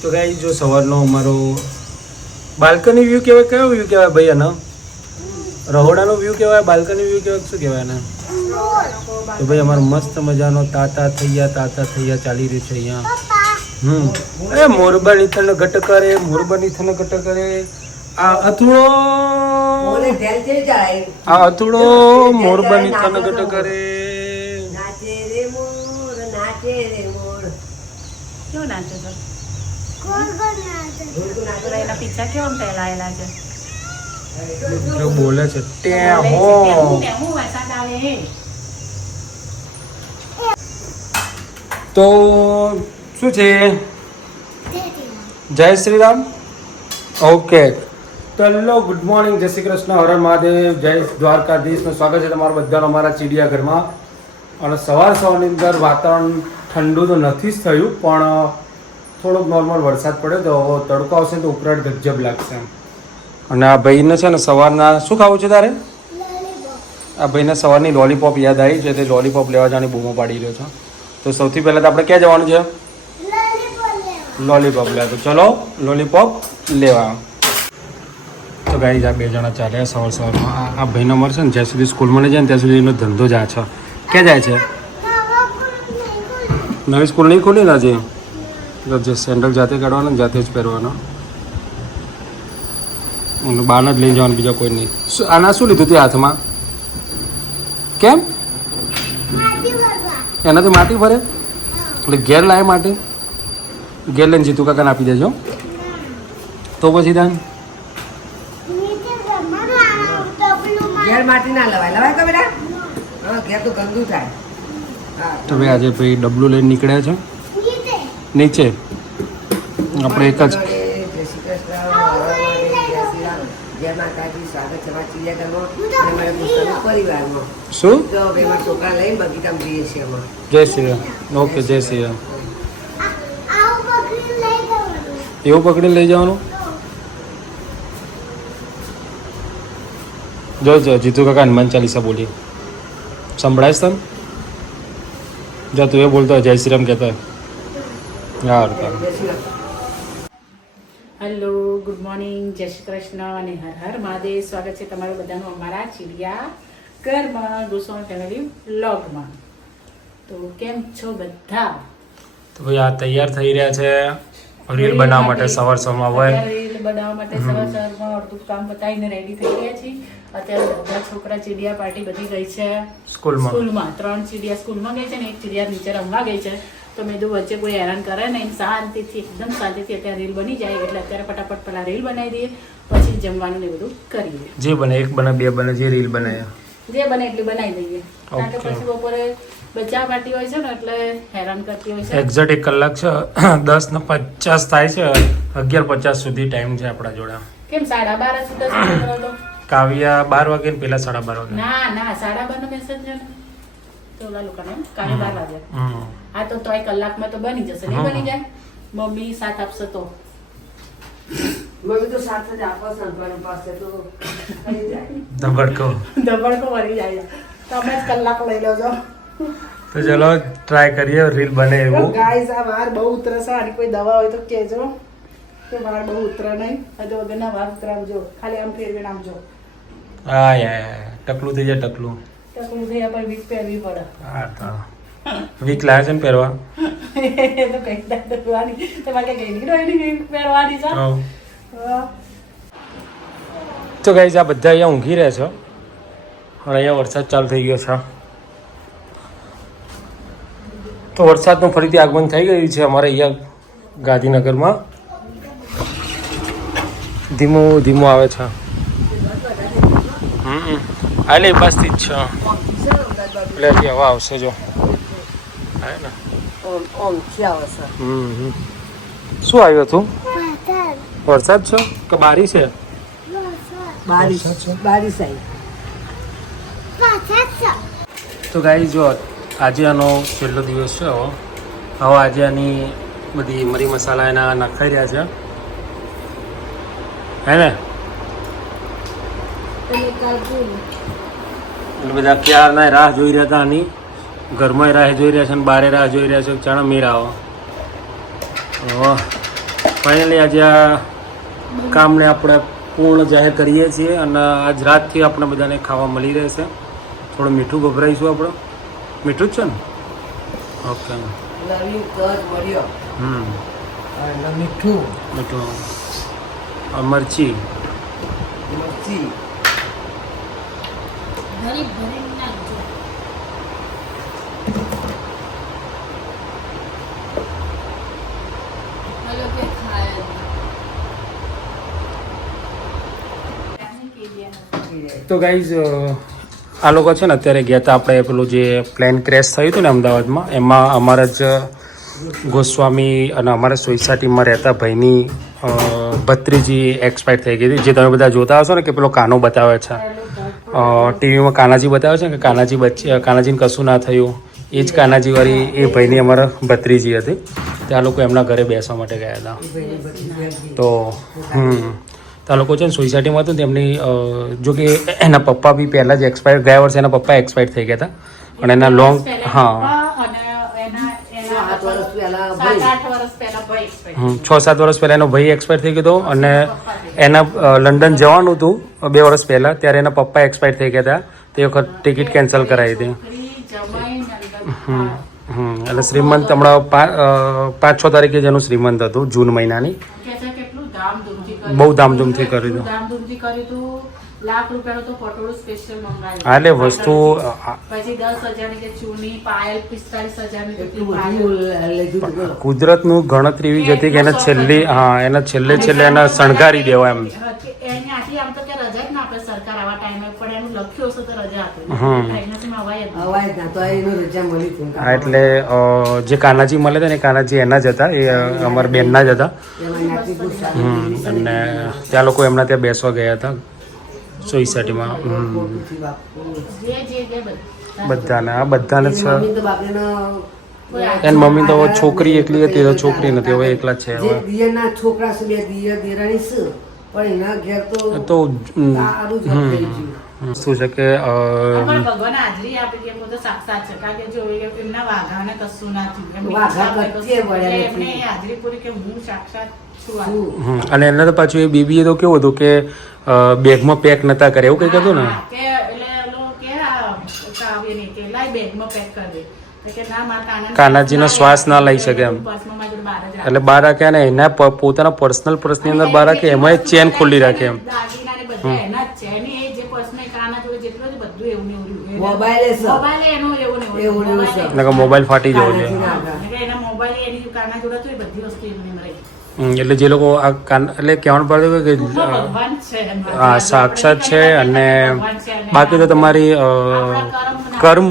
તો ગાઈ જો સવારનો અમારો બાલ્કની વ્યૂ કહેવાય કયો વ્યૂ કહેવાય ભાઈ એનો રહોડાનો વ્યૂ કહેવાય બાલ્કની વ્યૂ કહેવાય શું કહેવાય એને તો ભાઈ અમારો મસ્ત મજાનો તાતા થૈયા તાતા થૈયા ચાલી રહ્યું છે અહીંયા. હમ. એ મોરબાની થન ઘટ કરે મોરબાની થન ઘટ કરે. આ અથડો આ અથડો મોરબાની થન ઘટ કરે નાચે રે મોર નાચે રે મોર કેવું નાચે છે તો એના પીછા કેવા ફેલાયેલા છે જો બોલે છે ટેહું. તો શું છે? જય શ્રી રામ ઓકે. તો hello good morning. Jai Shri Krishna. હર મહાદેવ. જય દ્વારકાધીશનું સ્વાગત છે તમારું બધાનું અમારા ચિડિયાઘરમાં અને સવાર સવારની અંદર વાતાવરણ ઠંડુ તો નથી જ થયું પણ થોડોક નોર્મલ વરસાદ પડ્યો તો હવે તડકો આવશે તો ઉકળાટ ગજબ લાગશે અને આ ભાઈને છે ને સવારના શું ખાવું છે તારે? આ ભાઈને સવારની લોલીપોપ યાદ આવી છે તે લોલીપોપ લેવા જવાની બૂમો પાડી રહ્યો છે. તો સૌથી પહેલાં તો આપણે ક્યાં જવાનું છે? લોલીપોપ લેવા. તો ચલો લોલીપોપ લેવા. તો ગાઈ આ બે જણા ચાલ્યા સવાર સવારમાં. આ ભાઈ નંબર છે ને જ્યાં સુધી સ્કૂલમાં નહીં જાય ને ત્યાં સુધી એનો ધંધો જ આ છે. ક્યાં જાય છે? નવી સ્કૂલ નહીં ખોલી ને હજી? તો જે સેન્ડલ જાતે કાઢવાનો જાતે જ પહેરવાનો. અને બાને જ લઈ જવાનું બીજા કોઈ નહીં આના શું લીધું તે હાથમાં? કેમ? એનાથી માટી ભરે? એટલે ઘેર લાવે માટી? ઘેર લઈને જીતુ કાકાને આપી દેજો. તો પછી દાન ઘેર માટી ના લવાય. લવાય તો બેટા. ઘેર તો ગંદુ થાય. હા. આજે ભાઈ ડબલું લઈને નીકળ્યા છે? નીચે આપણે એક જ જય શ્રી કૃષ્ણ હર મહાદેવ, જય શ્રી રામ જય માતાજી સ્વાગત છે મારા ચિડિયાઘરમાં અને મારા દોસ્તારના પરિવારમાં શું? તો હવે મારા છોકરા લઈને બગીચામાં જઈએ છીએ અમે જય શ્રી રામ. ઓકે જય શ્રી રામ. એવું પકડીને લઈ જવાનું? જો જો જીતુ કાકા હનુમાન ચાલીસા બોલી સંભળાય તને? જો તું એ બોલતો હોય, જય શ્રી રામ કહેતો હોય. હા સારું. Jai Shri Ram hello good morning Jai Shri Krishna અને હર હર મહાદેવ. સ્વાગત છે તમારું બધાનું અમારા ચીડિયા ઘરમાં ગોસ્વામી ફેમિલી વ્લોગમાં તો કેમ છો બધા? તો ભાઈ આ તૈયાર થઈ રહ્યા છે. રીલ બનાવવા માટે સવાર સવારમાં હોય. રીલ બનાવવા માટે સવાર સવારમાં અડધું કામ પતાવીને રેડી થઈ ગયા છીએ. અત્યારે બધા છોકરા ચીડિયા પાર્ટી બધી ગઈ છે. સ્કૂલમાં. સ્કૂલમાં. ત્રણ ચીડિયા સ્કૂલમાં ગઈ છે ને એક ચીડિયા નીચે રમવા ગઈ છે. તો મેં કીધું વચ્ચે કોઈ હેરાન કરે નહીં શાંતિથી એકદમ શાંતિથી અત્યારે રીલ બની જાય એટલે અત્યારે ફટાફટ પહેલા રીલ બનાવી દઈએ પછી જમવાનું ને બધું કરીએ જે બને એક બને બે બને જે રીલ બને. જે બને એટલી બનાવી દઈએ. કારણ કે પછી બપોરે બચ્ચા પાર્ટી હોય છે ને એટલે હેરાન કરતી હોય છે. એક્ઝેક્ટ એક કલાક છે દસ ને પચાસ થાય છે અગિયાર પચાસ સુધી ટાઈમ છે આપણા જોડે. કેમ સાડા બાર તો? કાવ્યા બાર વાગે પેલા સાડા બાર વાગે ના ના સાડા બાર નો. મેસેજ તો ઓલા લોકોને કાલે બાર વાગે. હા તો તોય કલાકમાં તો બની જશે નહીં બની જાય? મમ્મી સાથ આપશે તો. મમ્મી તો સાથે જ આપો સંતવાનું પાસે તો ધબડકો. ધબડકો વળી જાય. તમે જ કલાક લઈ લેજો. તો ચલો ટ્રાય કરીએ રીલ બને એવું. ગાઈસ આ વાર બહુ ઉતરે છે આની કોઈ દવા હોય તો કહેજો કે વાર બહુ ઉતરે નહીં. આ તો વગરના વાર ઉતરાવજો. ખાલી આમ ફેરવીને આમ જો હા યાર ટકલું થઈ જાય ટકલું. વીક હા તો. વીક લાગે છે ને પહેરવા? તો ગાઈઝ આ બધા અહીંયા ઊંઘી રહ્યા છે. અને અહીંયા વરસાદ ચાલુ થઈ ગયો છે. તો વરસાદનું ફરીથી આગમન થઈ ગયું છે અમારે અહીંયા ગાંધીનગરમાં. ધીમું ધીમું આવે છે. હમ. એ પાસથી જ છે. એટલે હજી હવા આવશે જો. હે ને. હમ હમ. શું આવ્યું હતું વરસાદ. છે? કે બારી છે? તો ગાઈ જો આજે આનો છેલ્લો દિવસ છે હવે હવે આજે આની બધી મરી મસાલા એના નખાઈ રહ્યા છે. હે ને? એટલે બધા ક્યારના રાહ જોઈ રહ્યા હતા આની ઘરમાં રાહ જોઈ રહ્યા છે અને બારે રાહ જોઈ રહ્યા છે ચાણા મેળ આવો ફાઇનલી આજે આ કામને આપણે પૂર્ણ જાહેર કરીએ છીએ અને આજ રાતથી આપણે બધાને ખાવા મળી રહેશે થોડું મીઠું ગભરાઈશું આપણે. મીઠું જ છે ને? Okay hmm. મીઠું. મીઠું. મરચી. મરચી. ભરી ભરીને નાખજો તો ગાઈઝ આ લોકો છે ને અત્યારે ગયા હતા આપણે પેલું જે પ્લેન ક્રેશ થયું હતું ને અમદાવાદમાં, એમાં અમારા જ ગોસ્વામી અને અમારા સોસાયટીમાં રહેતા ભાઈની ભત્રીજી એક્સપાયર થઈ ગઈ હતી, જે તમે બધા જોતા હશો ને કે પેલો કાનો બતાવે છે. ટીવીમાં કાનાજી બતાવે છે કે કાનાજી બચ્ચે કાનાજીને કશું ના થયું. એ જ કાનાજીવાળી એ ભાઈની અમારા ભત્રીજી હતી. ત્યાં લોકો એમના ઘરે બેસવા માટે ગયા હતા. તો હમ. ત્યાં લોકો છે ને સોસાયટીમાં હતું તેમની જો કે એના પપ્પા બી પહેલાં જ એક્સપાયર ગયા વર્ષે એના પપ્પા એક્સપાયર થઈ ગયા હતા. પણ એના લોંગ હા. છ સાત વર્ષ પહેલાં એનો ભાઈ એક્સપાયર થઈ ગયો હતો અને એના લંડન જવાનું હતું બે વર્ષ પહેલાં ત્યારે એના પપ્પા એક્સપાયર થઈ ગયા હતા. તે વખત ટિકિટ કેન્સલ કરાવી હતી. એટલે શ્રીમંત હમણાં પાંચ છ તારીખે જ એનું શ્રીમંત હતું જૂન મહિનાની. બહુ ધામધૂમથી કર્યું હતું. લાખ રૂપિયાનો તો પટોળો સ્પેશિયલ મંગાવ્યો હા એટલે વસ્તુ પછી દસ હજારની કે ચૂની પાયલ પિસ્તાલીસ હજારની. કુદરતનું ગણતરી એવી જ હતી કે એને છેલ્લી હા એને છેલ્લે છેલ્લે એને શણગારી દેવા એમ. એને આટલી આમ તો કે રજા જ ના આપે સરકાર આવા ટાઈમે પણ એનું લખ્યું હશે તો રજા આપે. હા એટલે જે કાનાજી મળે હતા ને કાનાજી એના જ હતા એ અમારા બેનના જ હતા. અને ત્યાં લોકો એમના ત્યાં બેસવા ગયા હતા. સોસાયટીમાં બધાને આ બધાને છે. તો એની મમ્મી તો હવે છોકરી એકલી હતી તો છોકરી નથી હવે એકલા છે હવે. દિયરના છોકરા છે બે દિયર દેરાણી છે પણ એના ઘેર તો તો. શું છે કે ભગવાન હાજરી આપી કે પોતે સાક્ષાત છે કારણ કે જો એમના વાઘાને કશું ના થયું. એમને હાજરી પૂરી કે હું સાક્ષાત છું અને એના તો પાછું એ બીબીએ તો કેવું હતું કે બેગમાં પેક નતા કરે એવું કંઈક હતું ને? કાનાજીનો શ્વાસ ના લઈ શકે એમ. એટલે બહાર રાખે ને એના પ- પોતાના પર્સનલ પર્સની અંદર બહાર રાખે એમાં ચેન ખુલ્લી રાખે એમ. મોબાઈલ ફાટી જવો જોઈએ. એટલે જે લોકો આ કાન એટલે કહેવાનું પડે કે છે. આ સાક્ષાત છે અને છે બાકી તો તમારી કર્મ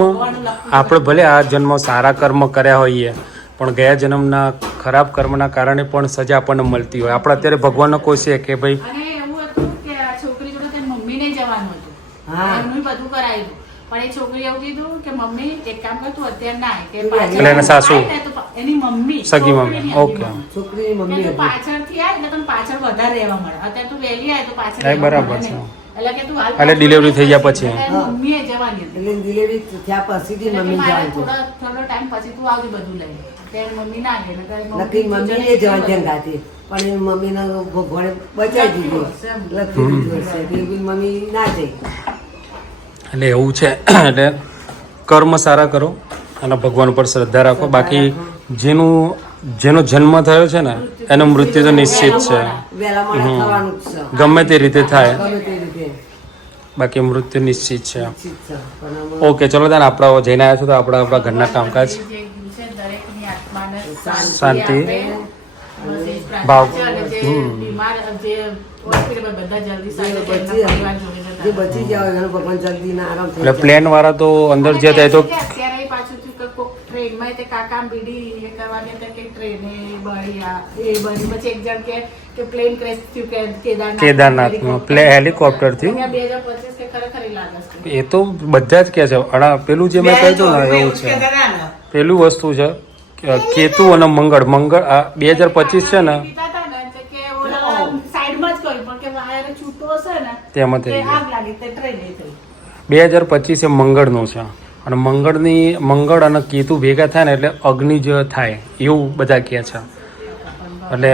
આપણે ભલે આ જન્મ સારા કર્મ કર્યા હોઈએ પણ ગયા જન્મના ખરાબ કર્મના કારણે પણ સજા આપણને મળતી હોય આપણે અત્યારે ભગવાનનો કોશીએ કે ભાઈ એવું હતું કે આ છોકરી જોડે તેની મમ્મીને જવાનું હતું હા. એમનું બધું કરાયું પણ એ છોકરી એવું કીધું કે મમ્મી એક કામ કર તું અત્યારે ના કે પાછળ એના સાસુ? એની મમ્મી સગી મમ્મી. ઓકે. છોકરીની મમ્મી હતી. પાછળથી આય એટલે તને પાછળ વધારે રહેવા મળે અત્યારે તું વેલી આય તો પાછળ બરાબર છે. એટલે delivery થઈ ગયા પછી. મમ્મીએ જવાની હતી. એટલે ડિલિવરી થયા પછી થી મમ્મી જવાનું થોડો થોડો ટાઈમ પછી તું આવજે બધું લઈ ત્યારે મમ્મી ના ગઈ નકર લકી મમ્મી એ જવાનું ધ્યાન પણ ભગવાને બચાવી દીધું લખી દીધું હશે મમ્મી ના જઈ એટલે એવું છે એટલે કર્મ સારા કરો અને ભગવાન ઉપર શ્રદ્ધા રાખો. બાકી જેનું જેનો જન્મ થયો છે ને એનું મૃત્યુ તો નિશ્ચિત છે. ગમે તે રીતે થાય. ગમે તે રીતે. બાકી મૃત્યુ નિશ્ચિત છે. ઓકે ચલો તાને આપણા જઈને આવ્યા છો તો આપણા આપણા ઘરના કામકાજ. જે છે દરેકની આત્માને શાંતિ. ભાવ. બીમાર જે હોસ્પિટલમાં બધા જલ્દી સાજા થાય, બચી એમના પરિવાર જોડે જતા જે રહે. બચી જાવ એનો ભગવાન જલ્દી ના આરામ એટલે પ્લેન વાળા તો અંદર જે થાય તો અત્યારે પાછું થયું કે ટ્રેનમાં તે કાકા બીડી એ કરવાની હતી કે ટ્રેને બળી આ એ બળી. પછી એક જણ કે કે પ્લેન ક્રેશ થયું કે કેદારનાથમાં. પ્લે કે છે એ તો બધા જ કહે છે. અને પેલું જે મેં કહ્યું ને એવું છે. પેલું વસ્તુ છે કેતુ અને મંગળ. મંગળ આ બે હજાર પચીસ છે ને કીધા હતા ને તો કે ઓલા સાઈડમાં જ કર્યું પણ કે વાયર છૂટો હશે ને તેમાં તે થઈ ગયું આગ લાગી તે ટ્રેન એ બે હજાર પચીસ એ મંગળનું છે. અને મંગળની મંગળ અને કેતુ ભેગા થાય ને એટલે અગ્નિ જ થાય એવું બધા કહે છે. એટલે.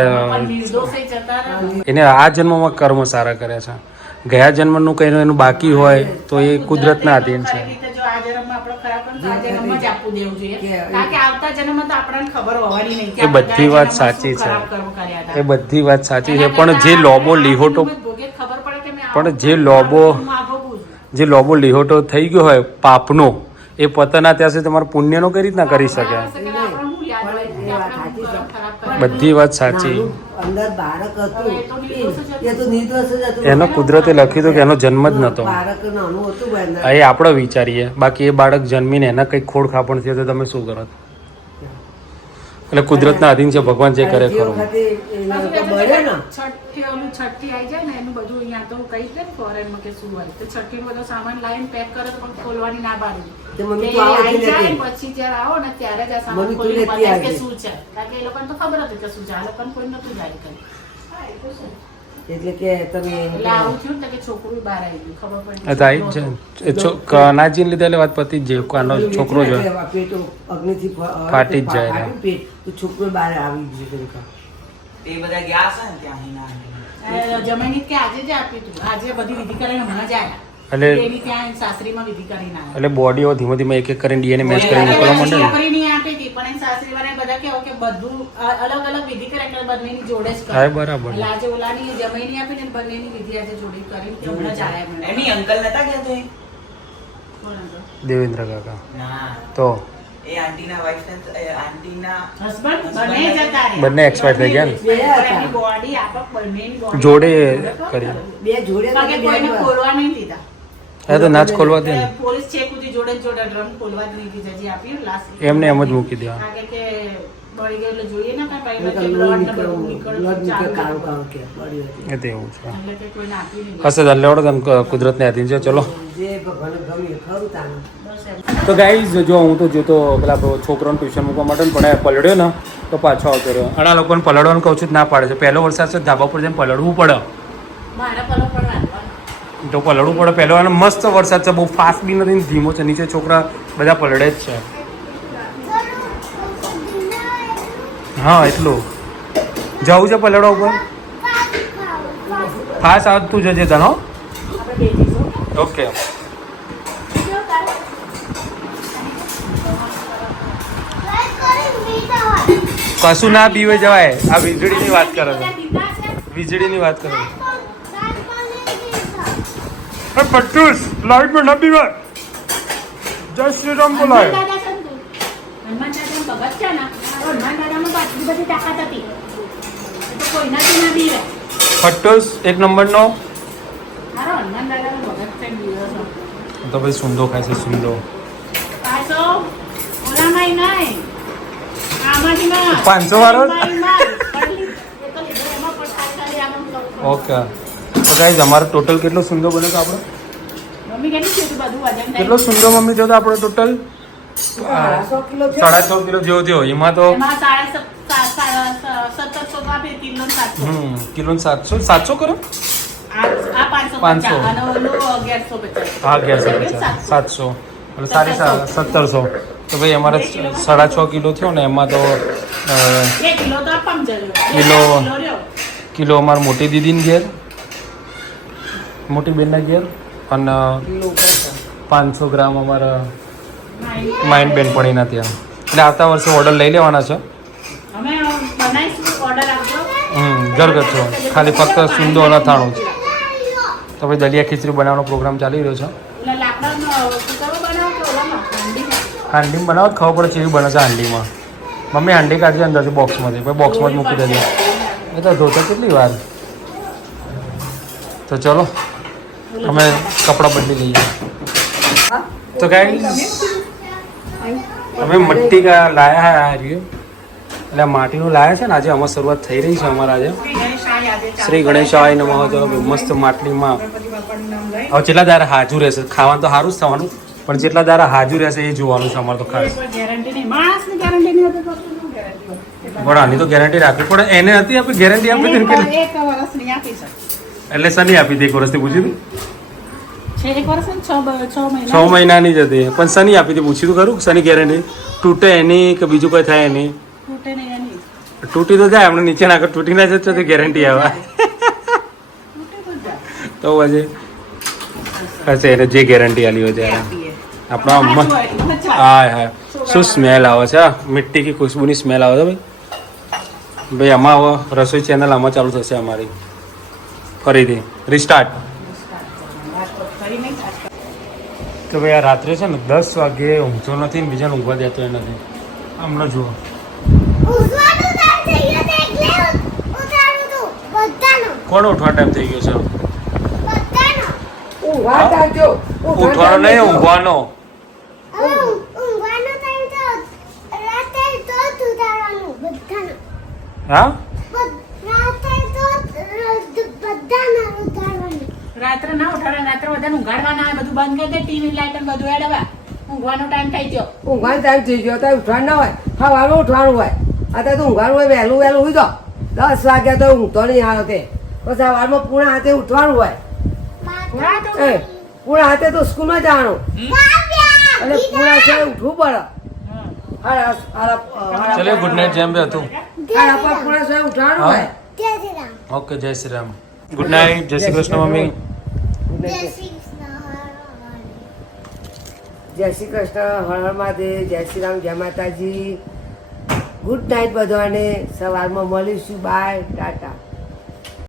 એને આ જન્મમાં કર્મ સારા કર્યા છે. ગયા જન્મનું કંઈ એનું બાકી હોય તો એ કુદરતના આધીન છે. એ બધી વાત સાચી છે. એ બધી વાત સાચી છે પણ જે લોબો લીહોટો જન્મમાં જ ભોગે ખબર પડે કે મેં પણ જે લોબો. જે લોબો લીહોટો થઈ ગયો હોય પાપનો એ પતના ત્યાં સુધી તમારા પુણ્યનો કઈ રીતના કરી શકે. બધી વાત સાચી. નાનું અંદર બાળક હતું. એ તો નિર્દોષ જ હતું. એ તો નિર્દોષ જ હતું. એનો કુદરતે લખ્યું હતું કે એનો જન્મ જ નહોતો બાળક નાનું હતું બહારના. એ આપણે વિચારીએ બાકી એ બાળક જન્મીને એના કંઈક ખોડ ખાપણ થયો તો તમે શું કરો? એટલે કુદરતના અધીન છે ભગવાન જે કરે ખરું. કે ઓલું છઠ્ઠી આવી જાય ને એનું બધું અહીંયા તો કહી દે ફોરેનમાં કે શું હોય. તો છઠ્ઠી બધો સામાન લાવીને પેક કરે તો પણ ખોલવાની ના આવો જાય પછી જ્યારે આવો ને ત્યારે જ આ સામાન ખોલી કે શું છે. કારણ કે એ લોકોને તો ખબર હતી કે શું છે. આ લોકોને કોઈ નતું જારી કર્યું હા, એ તો છે. એટલે કે તમે એટલે આવું થયું કે છોકરું બહાર આવી ગયું. ખબર પડી છે. એ લીધે એટલે વાત પતી જ જાય. કાનો છોકરો જો પેટ અગ્નિથી ફાટી જ જાય પેટ. તો છોકરો બહાર આવી ગયો. તે બધા ગયા છે ને ત્યાં હિના જમાઈને કે આજે જ આપ્યું હતું. આજે બધી વિધિ કરીને હમણાં જ આવ્યા એટલે ત્યાં સાસરીમાં વિધિ કરીને આવ્યા એટલે બોડીઓ ધીમે ધીમે એક એક કરીને ડીએનએ મેચ કરીને મોકલવા માંડે ને? છોકરીની આપી હતી પણ એની સાસરીવાળાએ બધા કેવું કે બધું અલગ અલગ વિધિ કરે એટલે બંનેની જોડે જ કરે. બરાબર. એટલે આજે ઓલાની જમાઈની આપી ને બંનેની વિધિ આજે જોડી કરી હમણાં જ. અંકલ નતા ગયા તો? દેવેન્દ્ર કાકા. તો? એ આંટીના આંટીના? બંને expire થઈ ગયા ને? બંને આપક બંનેની body જોડે કરી. બે જોડે કોઈને ખોલવા નહીં દીધા એ તો નાચ ખોલવા દે પોલીસ ચેક સુધી જોડે જ જોડે ડ્રમ ખોલવા જ નહીં દીધા જે આપ્યું ને એમને એમ જ મૂકી દેવા કે કે બળી ગયું એટલે જોઈએ ને કાંઈ લોહી ને બધું નીકળે, ચાલુ કાળું કાળું કે બળી હતી. એ તો એવું છે એટલે કે કોઈને આપ્યું નહીં. હશે દલ્લેવડો લેવડો તમે કુદરતને આધીન છે ચલો જે ભગવાન ગમ્યું ખરું તાનું. તો ગાઈઝ જો હું તો જોતો પેલા છોકરાને ટ્યુશન મૂકવા માટે પણ પલળ્યો ને તો પાછો આવતો રહ્યો. અને આ લોકોને પલળવાનું કહું છું તો ના પાડે છે. પહેલો વરસાદ છે ધાબા પર જઈને પલળવું પડે. તો પલળવું પડે પહેલો અને મસ્ત વરસાદ છે બહુ ફાસ્ટ બી નથી ધીમો છે નીચે છોકરા બધા પલળે જ છે. હા એટલું. જવું છે પલળવા ઉપર? ફાસ્ટ આવતું જજે તને ઓકે કશું ના પીવે જવાય. આ વીજળીની વાત કરો છે. વીજળીની વાત કરો છે. પટ્ટુસ લાઈટમાં ના પીવાય. જય શ્રી રામ બોલાય. પટ્ટુસ એક નંબરનો. તો ભાઈ સુંદો ખાય છે સુંદો. નહીં. 500 વાળો? ઓકે. તો ગાઈઝ અમારો ટોટલ કેટલો સુંદર બન્યો તો આપણે? મમ્મી કેટલી છે બધું વજન થાય? કેટલો સુંદર મમ્મી જો તો આપણો ટોટલ સાડા છે. કિલો જેવો થયો એમાં તો કિલો સાતસો. સાતસો. કરો? પાંચસો પાંચસો. પચાસ. પચાસ. હા અગિયારસો પચાસ. સાતસો. એટલે સાડી સત્તરસો. તો ભાઈ અમારે સાડા છ કિલો થયો ને એમાં તો કિલો કિલો- અમારે મોટી દીદીને ઘેર મોટી બેનના ઘેર અને. પાંચસો ગ્રામ અમારા માઇન્ડ- પણ એના ત્યાં. એટલે આવતા વર્ષે ઓર્ડર લઈ લેવાના છે. હમ ઘરગથ્થુ ખાલી ફક્ત સુંદો અને અથાણું છે તો ભાઈ દલિયા ખીચડી બનાવવાનો પ્રોગ્રામ ચાલી રહ્યો છે. હાંડીમાં બનાવો, ખબર પડે કેવી બને છે હાંડીમાં. મમ્મી હાંડી કાઢી અંદરથી બોક્સમાંથી પછી બોક્સમાં જ મૂકી દેજો. એ તો ધોતા કેટલી વાર? તો ચલો, અમે કપડાં બદલી લઈએ? તો કાંઈ અમે મટ્ટી કા લાયા હા આ એટલે માટીનું લાયા છે ને, આજે અમારી શરૂઆત થઈ રહી છે અમારા આજે. શ્રી ગણેશાય આજે ચાલુ શ્રી નમઃ મસ્ત માટલીમાં. હવે ચેલા દારા હાજુ રહેશે? ખાવાનું તો સારું જ થવાનું. પણ જેટલા દારા હાજર રહેશે એ જોવાનું છે અમારે તો ખાસ. હતી તો ગેરંટી હોય? પણ આની તો ગેરંટી રાખવી પણ એને હતી આપી ગેરંટી આપી હતી એટલે શની આપી હતી એક વર્ષથી પૂછ્યું હતું છે મહિનાની જ હતી. પણ શની આપી હતી. પૂછ્યું ખરું? શની ગેરંટી તૂટે એની કે બીજું કંઈ થાય એની નહીં? તૂટી તો જાય. આપણે નીચે નાખો તૂટી ના જતો તો ગેરંટી આવે. તો પછી? હશે એને જે ગેરંટી આલી હોય ત્યારે. આપણો આવે. હા હા શું સ્મેલ આવે છે? હા? મિટ્ટી કી ખુશ્બુની સ્મેલ આવે છે ભાઈ? ભાઈ આમાં હવે રસોઈ ચેનલ આમાં ચાલુ થશે અમારી. ફરીથી. રિસ્ટાર્ટ. તો ભાઈ આ રાત્રે છે ને દસ વાગે ઊંઘતો નથી ને બીજાને ઊંઘવા દેતો એ નથી. હમણાં જુઓ. કોણ ઉઠવા ટાઈમ થઈ ગયો છે? બધાનો. ઊંઘવા તારજો ઉઠવાનો નહીં ઊંઘવાનો હવે ઊંઘ- ઊંઘવાનો time તો રાતે તો જ ઉઠાડવાનું, બધાનો. હા. રાત્રે ના ઉઠાડે રાત્રે બધાને બધું બંધ કરી દે ટીવી લાઈટ બધું એડવા ઊંઘવાનો ટાઈમ થઈ ગયો. ઊંઘવાનો ટાઈમ થઈ ગયો તો ઉઠવાનું ના હોય સવારમાં ઉઠવાનું હોય. અત્યારે તો ઊંઘવાનું હોય વહેલું વહેલું ઉઠી દસ વાગ્યા તો ઊંઘતો નહીં તે. પછી સવારમાં પૂણા હાથે ઉઠવાનું હોય. પૂણા હાથે તો સ્કૂલમાં જવાનું. અને પૂણા છે ઉઠવું પડે. હા. ચલે ગુડ નાઇટ જેમ બી હતું. ઓકે જય શ્રી રામ. ગુડ નાઇટ જય શ્રી કૃષ્ણ મમ્મી. જય શ્રી કૃષ્ણ, હર હર. જય શ્રી કૃષ્ણ હર હર મહાદેવ જય શ્રી રામ જય માતાજી. ગુડ નાઇટ બધાને. સવારમાં મળીશું. Bye tata.